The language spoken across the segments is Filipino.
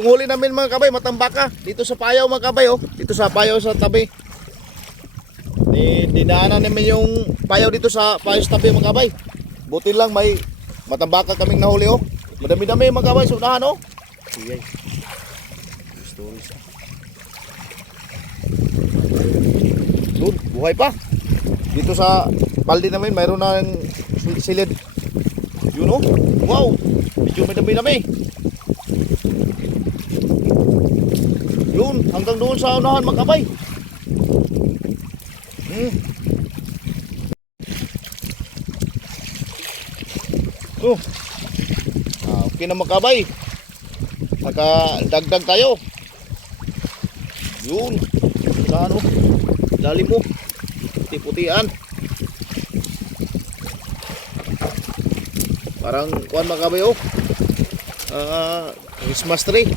huli namin mga kabay, matambaka. Dito sa payaw mga kabay, oh. Dito sa payaw sa tabi. Ni dinaanan namin yung payaw dito sa payaw sa tabi mga kabay. Buti lang may matambaka kaming nahuli, oh. Madami-dami mga kabay, sunahan, oh. Sige. Stories. ah. Doon, buhay pa. Dito sa balde namin, mayroon na sil- silid. Yun, oh. Wow. Medyo may dami-dami. Yun, hanggang doon sa unahan makabay. Hmm. Oh. Ah, okay na makabay. Nakadagdag tayo. Yun. Sa ano? Lalim mo. Puti-putian. Parang kuan makabay oh. Ah, Christmas tree.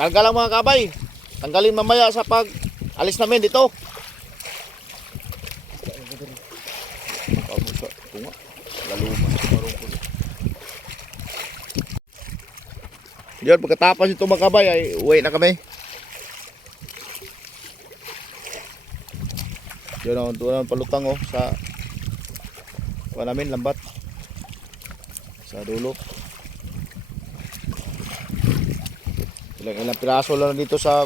Karga lang mga kabay. Tanggalin mamaya sa pag alis namin dito. Diyan pagkatapos ito mga kabay ay uwi na kami. Diyan ako doon ang palutang oh sa kuha namin lambat sa dulo. Ilang ilang piraso lang dito sa